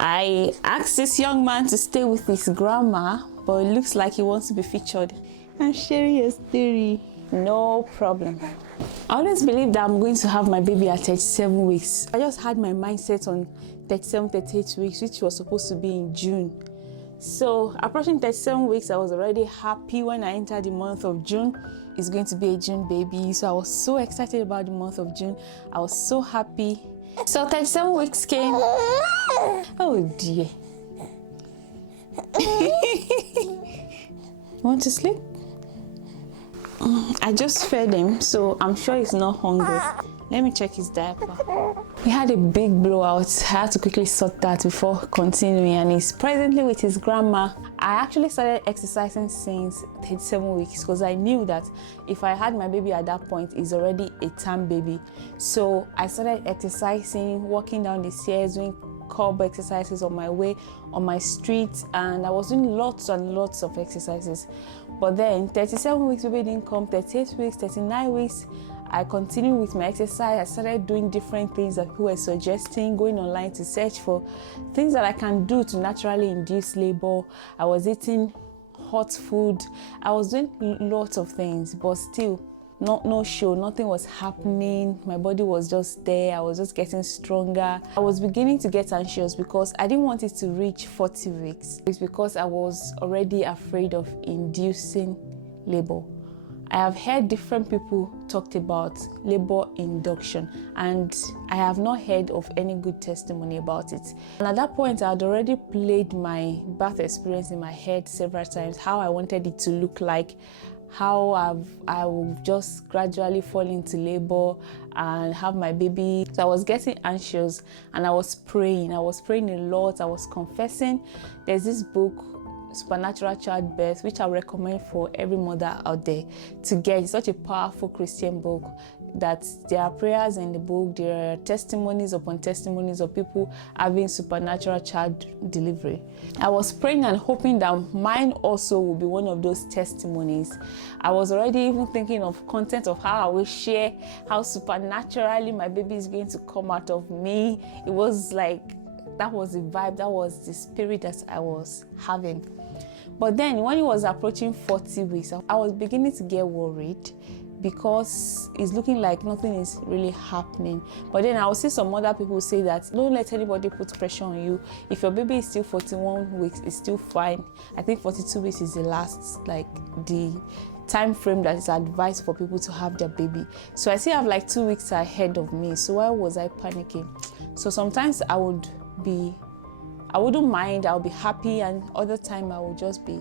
I asked this young man to stay with his grandma, but it looks like he wants to be featured. I'm sharing a story. No problem. I always believe that I'm going to have my baby at 37 weeks. I just had my mindset on 37, 38 weeks, which was supposed to be in June. So approaching 37 weeks, I was already happy when I entered the month of June. It's going to be a June baby. So I was so excited about the month of June. I was so happy. So 37 weeks came. Oh dear. Want to sleep? I just fed him, so I'm sure he's not hungry. Let me check his diaper. He had a big blowout. I had to quickly sort that before continuing, and he's presently with his grandma. I actually started exercising since 37 weeks because I knew that if I had my baby at that point, he's already a term baby. So I started exercising, walking down the stairs, doing curb exercises on my way, on my street, and I was doing lots and lots of exercises. But then 37 weeks baby didn't come, 38 weeks, 39 weeks, I continued with my exercise. I started doing different things that people were suggesting, going online to search for things that I can do to naturally induce labor. I was eating hot food. I was doing lots of things, but still, no show, nothing was happening. My body was just there. I was just getting stronger. I was beginning to get anxious because I didn't want it to reach 40 weeks. It's because I was already afraid of inducing labor. I have heard different people talked about labor induction, and I have not heard of any good testimony about it. And at that point, I had already played my birth experience in my head several times, how I wanted it to look like, how I will just gradually fall into labor and have my baby. So I was getting anxious and I was praying. I was praying a lot. I was confessing. There's this book, Supernatural Childbirth, which I recommend for every mother out there to get. It's such a powerful Christian book that there are prayers in the book, there are testimonies upon testimonies of people having supernatural child delivery. I was praying and hoping that mine also will be one of those testimonies. I was already even thinking of content of how I will share how supernaturally my baby is going to come out of me. It was like, that was the vibe, that was the spirit that I was having. But then when it was approaching 40 weeks, I was beginning to get worried because it's looking like nothing is really happening. But then I will see some other people say that don't let anybody put pressure on you. If your baby is still 41 weeks, it's still fine. I think 42 weeks is the last, like the time frame that is advised for people to have their baby. So I still have like 2 weeks ahead of me. So why was I panicking? So sometimes I wouldn't mind, I'll be happy, and other time I would just be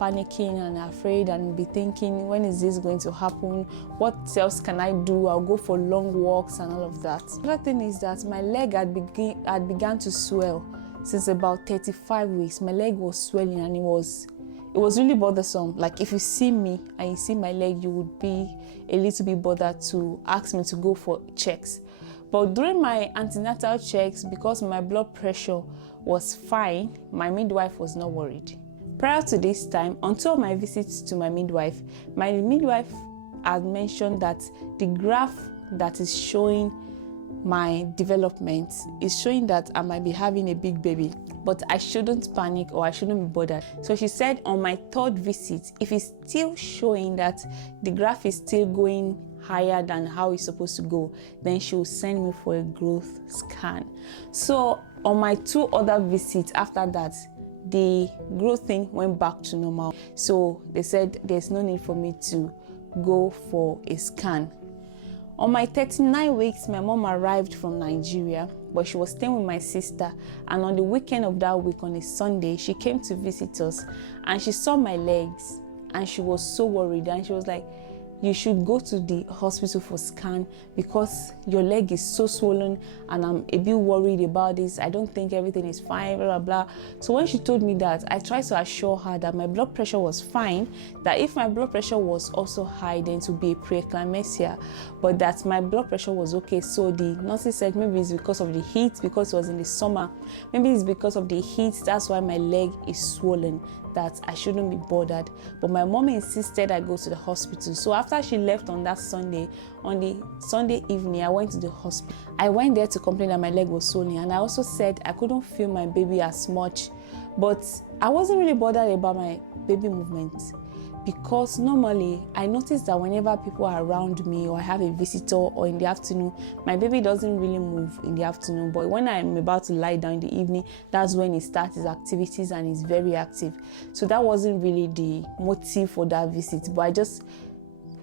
panicking and afraid and be thinking, when is this going to happen? What else can I do? I'll go for long walks and all of that. Another thing is that my leg had begun to swell since about 35 weeks. My leg was swelling and it was really bothersome. Like if you see me and you see my leg, you would be a little bit bothered to ask me to go for checks. But during my antenatal checks, because my blood pressure was fine, my midwife was not worried. Prior to this time, on two of my visits to my midwife had mentioned that the graph that is showing my development is showing that I might be having a big baby, but I shouldn't panic or I shouldn't be bothered. So she said on my third visit, if it's still showing that the graph is still going higher than how it's supposed to go, then she will send me for a growth scan. So on my two other visits after that, the growth thing went back to normal. So they said there's no need for me to go for a scan. On my 39 weeks, my mom arrived from Nigeria, but she was staying with my sister. And on the weekend of that week, on a Sunday, she came to visit us and she saw my legs and she was so worried. And she was like, you should go to the hospital for scan because your leg is so swollen and I'm a bit worried about this. I don't think everything is fine, blah, blah, blah. So when she told me that, I tried to assure her that my blood pressure was fine, that if my blood pressure was also high, then it would be a preeclampsia, but that my blood pressure was okay. So the nurses said maybe it's because of the heat, because it was in the summer. Maybe it's because of the heat, that's why my leg is swollen, that I shouldn't be bothered. But my mom insisted I go to the hospital. So after after she left on that Sunday, on the Sunday evening, I went to the hospital. I went there to complain that my leg was swollen, and I also said I couldn't feel my baby as much, but I wasn't really bothered about my baby movement, because normally I notice that whenever people are around me or I have a visitor or in the afternoon, my baby doesn't really move in the afternoon, but when I'm about to lie down in the evening, that's when he starts his activities and he's very active. So that wasn't really the motive for that visit, but I just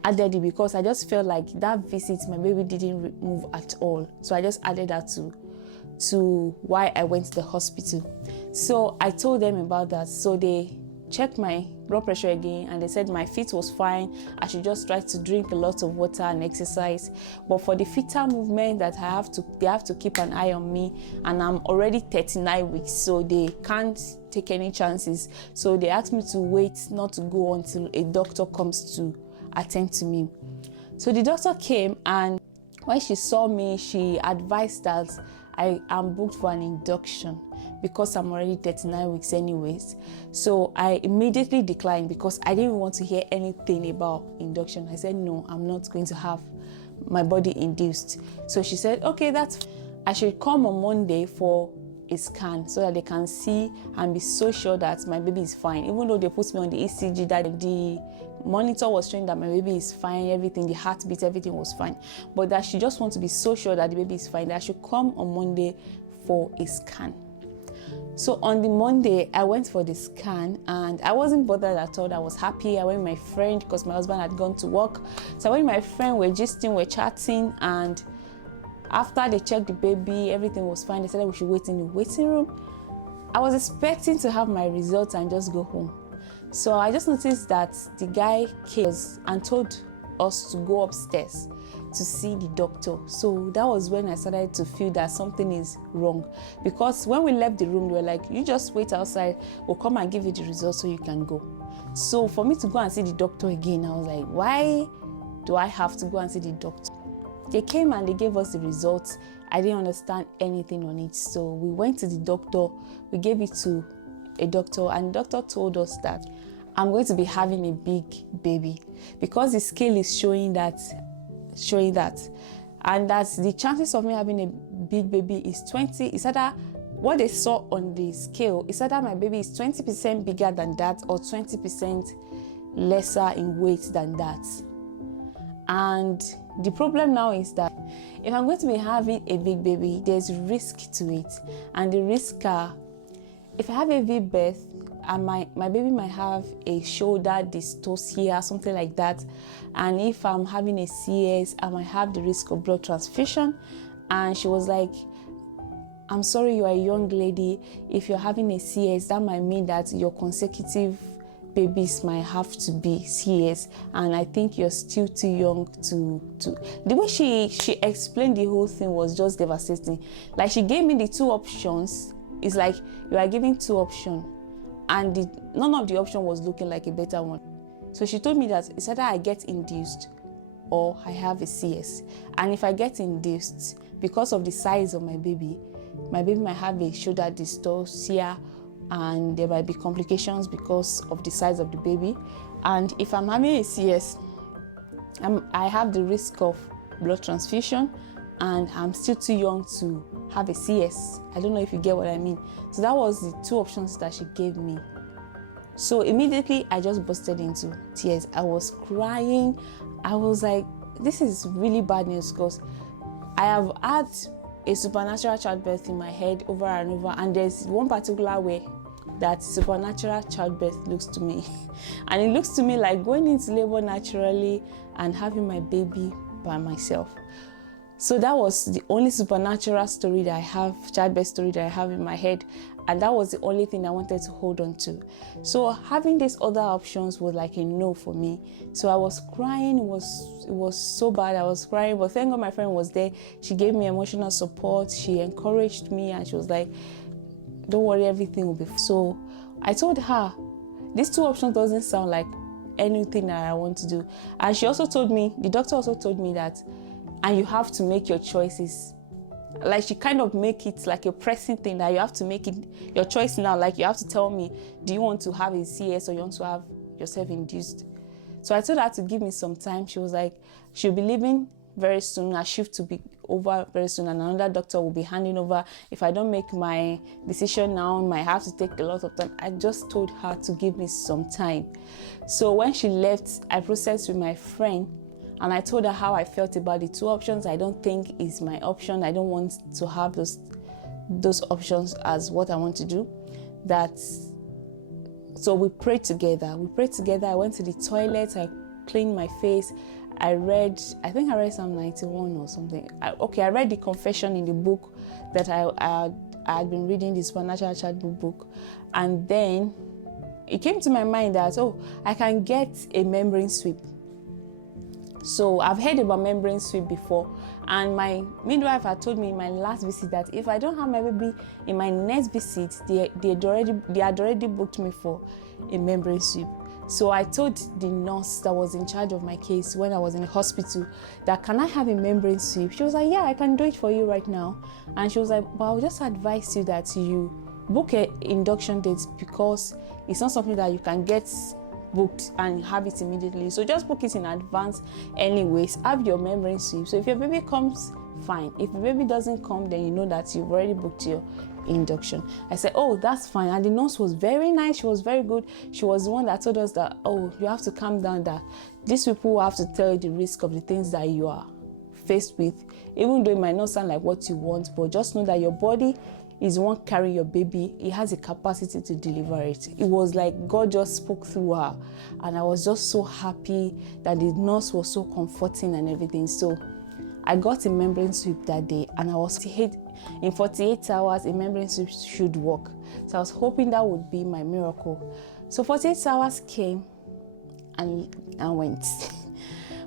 added it because I just felt like that visit my baby didn't move at all. So I just added that to why I went to the hospital. So I told them about that. So they checked my blood pressure again, and they said my feet was fine. I should just try to drink a lot of water and exercise. But for the fetal movement, that they have to keep an eye on me, and I'm already 39 weeks, so they can't take any chances. So they asked me to wait, not to go until a doctor comes to attend to me. So the doctor came, and when she saw me, she advised that I am booked for an induction because I'm already 39 weeks anyways. So I immediately declined because I didn't want to hear anything about induction. I said, no, I'm not going to have my body induced. So she said, okay, I should come on Monday for a scan so that they can see and be so sure that my baby is fine. Even though they put me on the ECG, that the monitor was showing that my baby is fine, everything, the heartbeat, everything was fine. But that she just wants to be so sure that the baby is fine, that I should come on Monday for a scan. So on the Monday, I went for the scan, and I wasn't bothered at all. I was happy. I went with my friend because my husband had gone to work. So I went with my friend, we're gisting, we're chatting, and after they checked the baby, everything was fine. They said that we should wait in the waiting room. I was expecting to have my results and just go home. So I just noticed that the guy came and told us to go upstairs to see the doctor. So that was when I started to feel that something is wrong, because when we left the room, they were like, you just wait outside, we'll come and give you the results so you can go. So for me to go and see the doctor again, I was like, why do I have to go and see the doctor? They came and they gave us the results. I didn't understand anything on it. So we went to the doctor, we gave it to a doctor, and the doctor told us that I'm going to be having a big baby because the scale is showing that, and that the chances of me having a big baby is 20. It's either what they saw on the scale is either my baby is 20% bigger than that or 20% lesser in weight than that. And the problem now is that if I'm going to be having a big baby, there's risk to it. And the risks are, if I have a VBirth, and my baby might have a shoulder dystocia, something like that. And if I'm having a CS, I might have the risk of blood transfusion. And she was like, I'm sorry, you're a young lady. If you're having a CS, that might mean that your consecutive babies might have to be CS, and I think you're still too young to the way she explained the whole thing was just devastating. Like, she gave me the two options. It's like you are giving two options, and none of the option was looking like a better one. So she told me that it's either I get induced or I have a CS, and if I get induced, because of the size of my baby might have a shoulder dystocia, and there might be complications because of the size of the baby. And if I'm having a CS, I have the risk of blood transfusion, and I'm still too young to have a CS. I don't know if you get what I mean. So that was the two options that she gave me. So immediately I just busted into tears. I was crying. I was like, this is really bad news, because I have had a supernatural childbirth in my head over and over, and there's one particular way that supernatural childbirth looks to me. And it looks to me like going into labor naturally and having my baby by myself. So that was the only supernatural story that I have, childbirth story that I have in my head, and that was the only thing I wanted to hold on to. So having these other options was like a no for me. So I was crying. It was so bad. I was crying, but thank God my friend was there. She gave me emotional support. She encouraged me, and she was like, don't worry, everything will be fine. So I told her, these two options doesn't sound like anything that I want to do. And she also told me, the doctor also told me that, and you have to make your choices. Like, she kind of make it like a pressing thing that you have to make it your choice now. Like, you have to tell me, do you want to have a CS or you want to have yourself induced? So I told her to give me some time. She was like, she'll be leaving very soon, her shift to be over very soon, and another doctor will be handing over. If I don't make my decision now, I might have to take a lot of time. I just told her to give me some time. So when she left, I processed with my friend, and I told her how I felt about the two options. I don't think is my option. I don't want to have those options as what I want to do. So we prayed together. I went to the toilet, I cleaned my face. I think I read Psalm 91 or something. I read the confession in the book that I had been reading, this Supernatural Child book. And then it came to my mind that, I can get a membrane sweep. So I've heard about membrane sweep before, and my midwife had told me in my last visit that if I don't have my baby in my next visit, they had already booked me for a membrane sweep. So I told the nurse that was in charge of my case when I was in the hospital that, can I have a membrane sweep? She was like, yeah, I can do it for you right now. And she was like, but I'll just advise you that you book an induction date, because it's not something that you can get booked and have it immediately. So just book it in advance anyways. Have your membrane sweep. So if your baby comes, fine. If the baby doesn't come, then you know that you've already booked your induction. I said, that's fine. And the nurse was very nice. She was very good. She was the one that told us that, you have to calm down, that these people will have to tell you the risk of the things that you are faced with, even though it might not sound like what you want, but just know that your body is the one carrying your baby. It has a capacity to deliver it. It was like God just spoke through her, and I was just so happy that the nurse was so comforting and everything. So I got a membrane sweep that day, and I was in 48 hours a membrane sweep should work. So I was hoping that would be my miracle. So 48 hours came and went.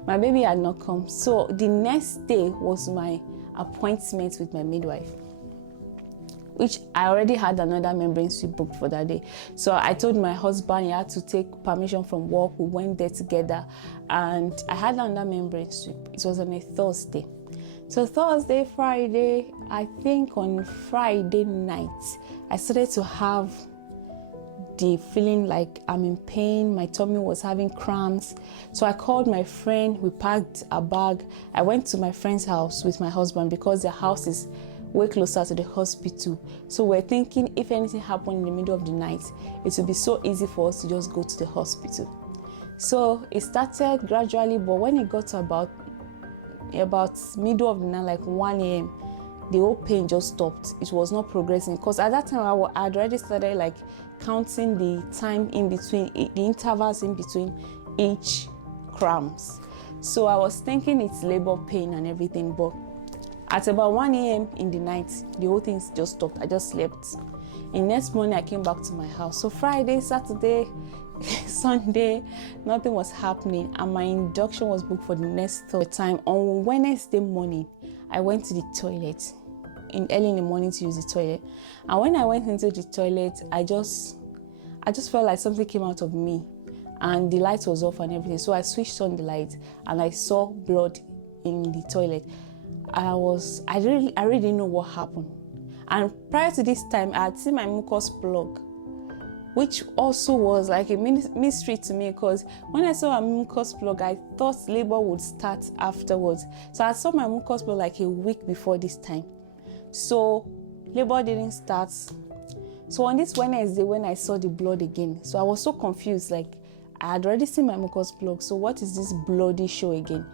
My baby had not come. So the next day was my appointment with my midwife, which I already had another membrane sweep booked for that day. So I told my husband he had to take permission from work. We went there together, and I had another membrane sweep. It was on a Thursday. So Thursday, Friday, I think on Friday night, I started to have the feeling like I'm in pain. My tummy was having cramps. So I called my friend. We packed a bag. I went to my friend's house with my husband, because their house is way closer to the hospital. So we're thinking if anything happened in the middle of the night, it would be so easy for us to just go to the hospital. So it started gradually, but when it got to about middle of the night, like 1 a.m., the whole pain just stopped. It was not progressing, because at that time I had already started like counting the time in between, the intervals in between each cramps. So I was thinking it's labor pain and everything, but at about 1 a.m. in the night, the whole thing just stopped. I just slept. And next morning, I came back to my house. So Friday, Saturday, Sunday, nothing was happening. And my induction was booked for the next time. On Wednesday morning, I went to the toilet early in the morning to use the toilet. And when I went into the toilet, I just felt like something came out of me. And the light was off and everything. So I switched on the light, and I saw blood in the toilet. I really didn't know what happened. And prior to this time, I had seen my mucus plug, which also was like a mystery to me, because when I saw a mucus plug, I thought labor would start afterwards. So I saw my mucus plug like a week before this time. So labor didn't start. So on this Wednesday, when I saw the blood again, so I was so confused, like I had already seen my mucus plug. So what is this bloody show again?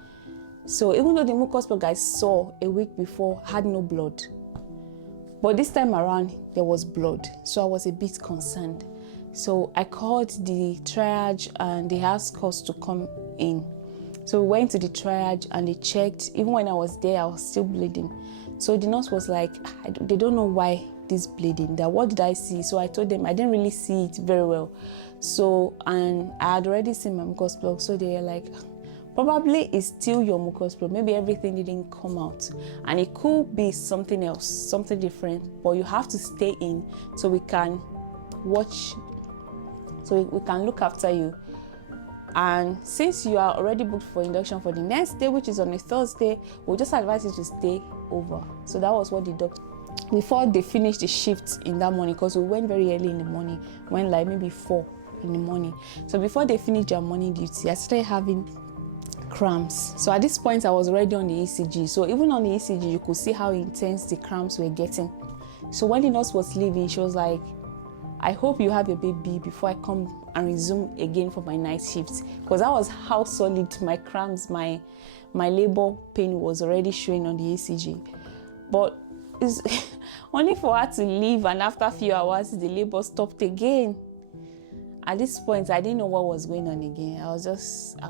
So even though the mucus plug I saw a week before had no blood, but this time around there was blood. So I was a bit concerned. So I called the triage, and they asked us to come in. So we went to the triage, and they checked. Even when I was there, I was still bleeding. So the nurse was like, they don't know why this bleeding, that what did I see? So I told them I didn't really see it very well. So, and I had already seen my mucus plug. So they were like, probably it's still your mucus plug. Maybe everything didn't come out, and it could be something else, something different. But you have to stay in so we can watch, so we can look after you. And since you are already booked for induction for the next day, which is on a Thursday, we'll just advise you to stay over. So that was what the doctor, before they finished the shift in that morning, because we went very early in the morning, went like maybe 4 in the morning. So before they finished their morning duty, I started having cramps. So at this point, I was already on the ECG. So even on the ECG, you could see how intense the cramps were getting. So when the nurse was leaving, she was like, I hope you have your baby before I come and resume again for my night shift. Because that was how solid my cramps, my labor pain was already showing on the ECG. But it's only for her to leave, and after a few hours, the labor stopped again. At this point, I didn't know what was going on again. I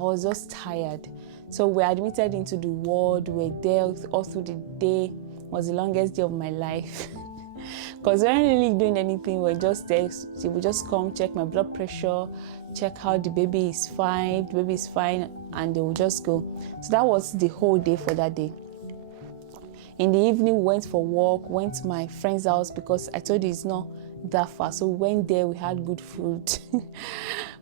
was just tired. So we were admitted into the ward. We were there all through the day. It was the longest day of my life. Because we weren't really doing anything. We were just there. She would just come, check my blood pressure, check how the baby is fine. The baby is fine, and they would just go. So that was the whole day for that day. In the evening, we went for a walk, went to my friend's house because I told you it's not that far. So we went there, we had good food.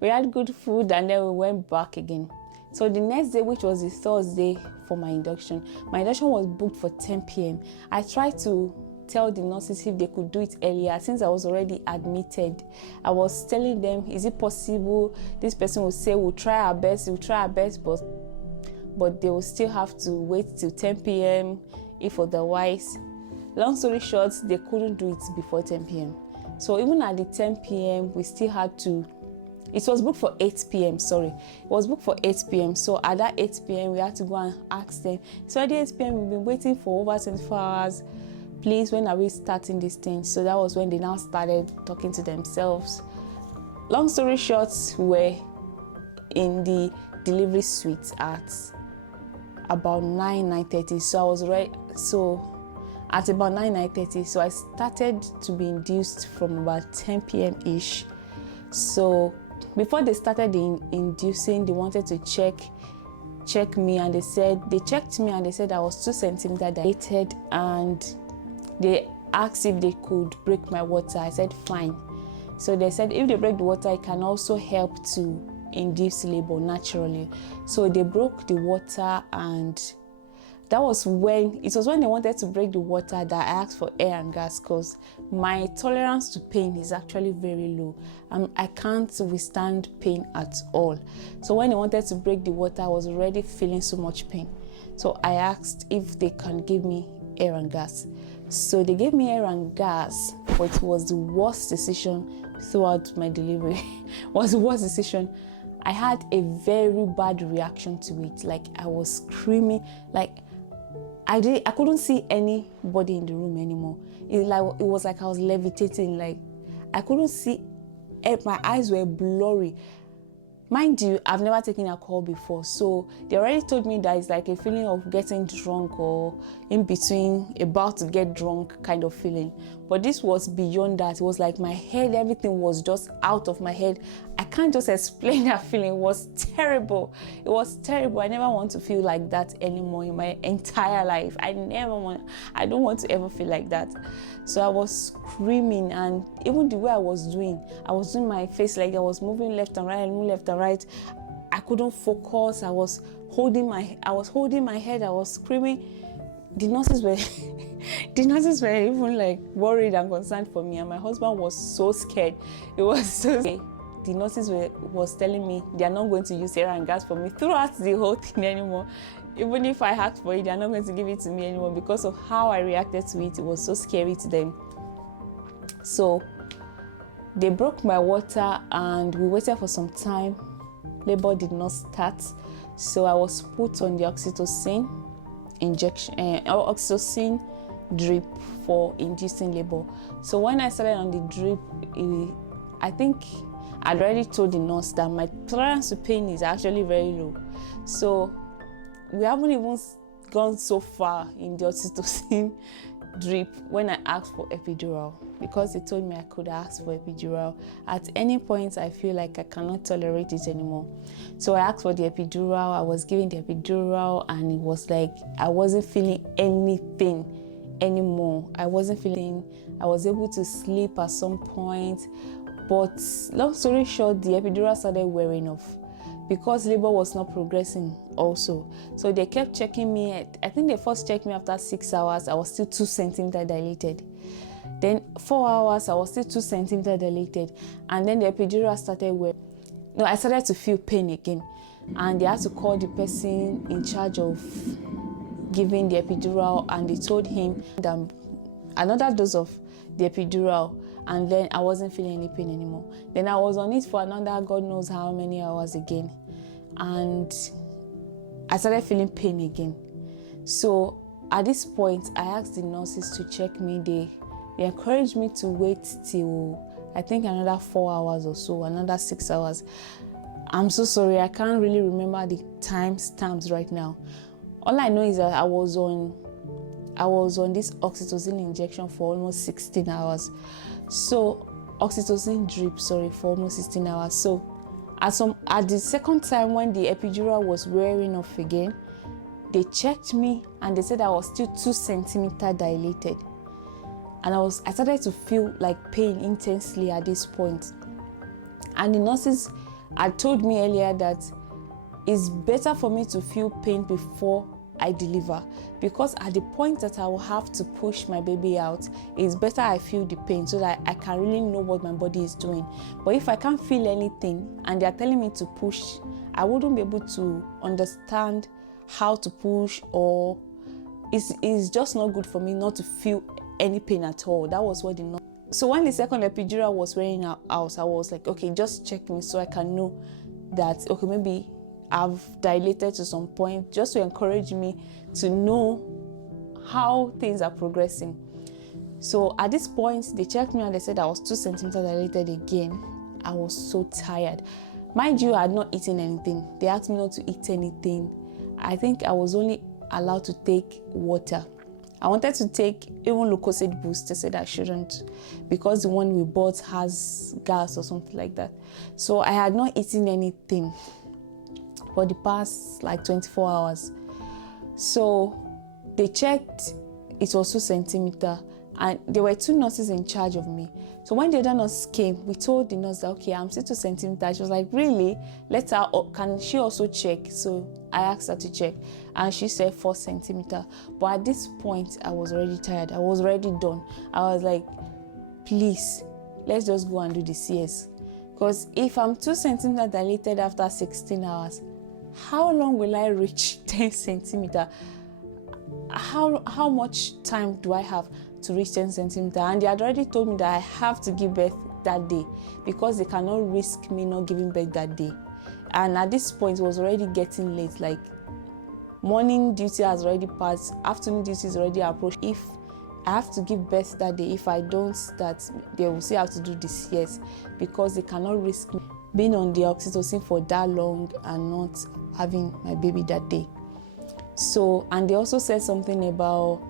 We had good food, and then we went back again. So the next day, which was the Thursday for my induction was booked for 10 p.m. I tried to tell the nurses if they could do it earlier since I was already admitted. I was telling them, is it possible? This person will say, we'll try our best, but they will still have to wait till 10 p.m. if otherwise. Long story short, they couldn't do it before 10 p.m. So even at the 10 p.m., we still had to, it was booked for 8 p.m., sorry. It was booked for 8 p.m. So at that 8 p.m., we had to go and ask them. So at the 8 p.m., we've been waiting for over 24 hours. Please, when are we starting this thing? So that was when they now started talking to themselves. Long story short, we were in the delivery suite at about 9:30. So I was ready. So at about 9:30, so I started to be induced from about 10 p.m. ish. So before they started inducing, they wanted to check me, and they checked me and they said I was 2 centimeters dilated, and they asked if they could break my water. I said fine. So they said if they break the water, it can also help to induce labor naturally. So they broke the water, and that was when they wanted to break the water that I asked for air and gas, because my tolerance to pain is actually very low. I can't withstand pain at all. So when they wanted to break the water, I was already feeling so much pain. So I asked if they can give me air and gas. So they gave me air and gas, but it was the worst decision throughout my delivery. It was the worst decision. I had a very bad reaction to it. Like I was screaming, like I couldn't see anybody in the room anymore. It was like I was levitating. Like I couldn't see. My eyes were blurry. Mind you, I've never taken alcohol before, so they already told me that it's like a feeling of getting drunk or in between, about to get drunk kind of feeling. But this was beyond that. It was like my head, everything was just out of my head. I can't just explain that feeling. It was terrible. It was terrible. I never want to feel like that anymore in my entire life. I don't want to ever feel like that. So I was screaming, and even the way I was doing my face, like I was moving left and right, I couldn't focus. I was holding my head, I was screaming. The nurses were even like worried and concerned for me, and my husband was so scared. It was so scary. The nurses was telling me they are not going to use air and gas for me throughout the whole thing anymore. Even if I asked for it, they are not going to give it to me anymore because of how I reacted to it. It was so scary to them. So they broke my water, and we waited for some time. Labor did not start, so I was put on the oxytocin oxytocin drip for inducing labor. So when I started on the drip, I think I'd already told the nurse that my tolerance to pain is actually very low. So we haven't even gone so far in the oxytocin drip when I asked for epidural, because they told me I could ask for epidural at any point I feel like I cannot tolerate it anymore. So I asked for the epidural. I was given the epidural, and it was like I wasn't feeling anything anymore. I was able to sleep at some point, but long story short, the epidural started wearing off because labor was not progressing also. So they kept checking me. I think they first checked me after 6 hours. I was still 2 centimeters dilated. Then 4 hours, I was still 2 centimeters dilated, and then the epidural started I started to feel pain again, and they had to call the person in charge of giving the epidural, and they told him that another dose of the epidural, and then I wasn't feeling any pain anymore. Then I was on it for another God knows how many hours again, and I started feeling pain again. So at this point, I asked the nurses to check me. They encouraged me to wait till I think another 4 hours or so, another 6 hours. I'm so sorry, I can't really remember the timestamps right now. All I know is that I was on this oxytocin injection for almost 16 hours. So oxytocin drip, for almost 16 hours. So at the second time when the epidural was wearing off again, they checked me and they said I was still 2 centimeters dilated. And I started to feel like pain intensely at this point. And the nurses had told me earlier that it's better for me to feel pain before I deliver, because at the point that I will have to push my baby out, it's better I feel the pain so that I can really know what my body is doing. But if I can't feel anything and they're telling me to push, I wouldn't be able to understand how to push, or it's just not good for me not to feel any pain at all. That was what the nurse. So when the second epidural was wearing out, I was like, okay, just check me so I can know that, okay, maybe I've dilated to some point, just to encourage me to know how things are progressing. So at this point, they checked me and they said I was 2 centimeters dilated again. I was so tired. Mind you, I had not eaten anything. They asked me not to eat anything. I think I was only allowed to take water. I wanted to take even Lucozade boost. They said I shouldn't, because the one we bought has gas or something like that. So I had not eaten anything for the past like 24 hours. So they checked, it was 2 centimeters, and there were 2 nurses in charge of me. So when the other nurse came, we told the nurse that, okay, I'm still 2 centimeters. She was like, really? Let her, can she also check? So I asked her to check, and she said 4 centimeters. But at this point, I was already tired. I was already done. I was like, please, let's just go and do the CS. Because if I'm 2 centimeters dilated after 16 hours, how long will I reach 10 centimeters? How much time do I have to reach 10 centimeters? And they had already told me that I have to give birth that day, because they cannot risk me not giving birth that day. And at this point, it was already getting late. Like, morning duty has already passed, afternoon duty is already approached. If I have to give birth that day, if I don't, that they will still have to do the CS, because they cannot risk me being on the oxytocin for that long and not having my baby that day. So, and they also said something about,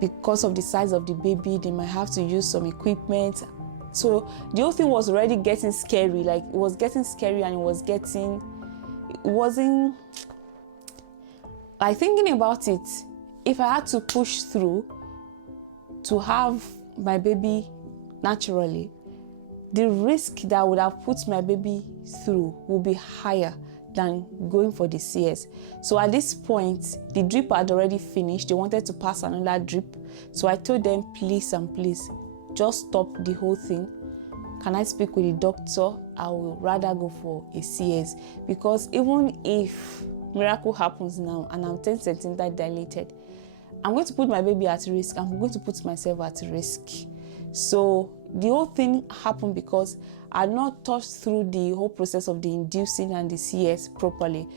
because of the size of the baby, they might have to use some equipment. So the whole thing was already getting scary. Like, it was getting scary, and it wasn't, like, thinking about it, if I had to push through to have my baby naturally, the risk that I would have put my baby through would be higher than going for the CS. So at this point, the drip had already finished. They wanted to pass another drip. So I told them, please and please, just stop the whole thing. Can I speak with the doctor? I will rather go for a CS, because even if miracle happens now and I'm 10 centimeters dilated, I'm going to put my baby at risk. I'm going to put myself at risk. So the whole thing happened because I had not thought through the whole process of the inducing and the CS properly,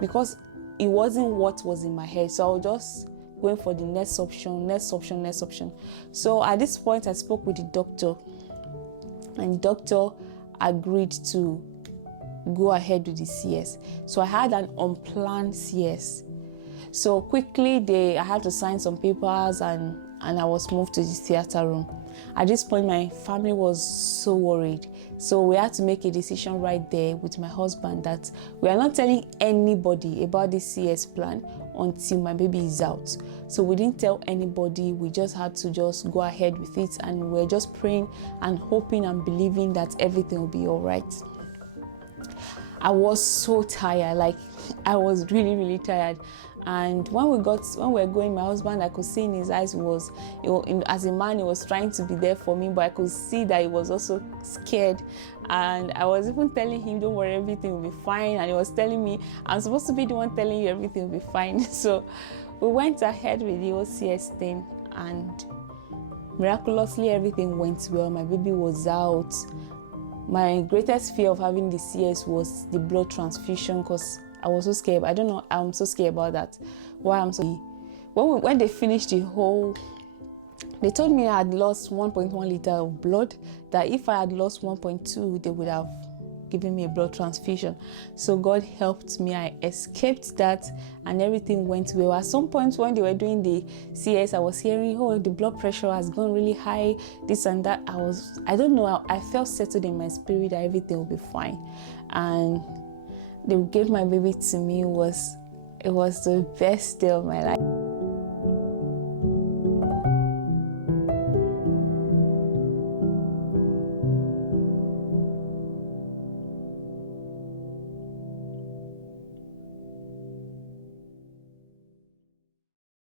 because it wasn't what was in my head. So I was just going for the next option. So at this point, I spoke with the doctor, and the doctor agreed to go ahead with the CS. So I had an unplanned CS. So quickly, I had to sign some papers, and I was moved to the theater room. At this point, my family was so worried. So we had to make a decision right there with my husband that we are not telling anybody about this CS plan until my baby is out. So we didn't tell anybody. We just had to just go ahead with it, and we were just praying and hoping and believing that everything will be all right. I was so tired. Like, I was really, really tired. And when we were going, my husband, I could see in his eyes as a man, he was trying to be there for me, but I could see that he was also scared. And I was even telling him, don't worry, everything will be fine. And he was telling me, I'm supposed to be the one telling you everything will be fine. So we went ahead with the OCS thing, and miraculously everything went well. My baby was out. My greatest fear of having the CS was the blood transfusion, because I was so scared. I don't know, I'm so scared about that. Why I'm so... When they finished the whole... They told me I had lost 1.1 liter of blood, that if I had lost 1.2, they would have given me a blood transfusion. So God helped me. I escaped that, and everything went well. At some point when they were doing the CS, I was hearing, oh, the blood pressure has gone really high, this and that. I don't know, I felt settled in my spirit that everything will be fine. And they gave my baby to me. It was the best day of my life.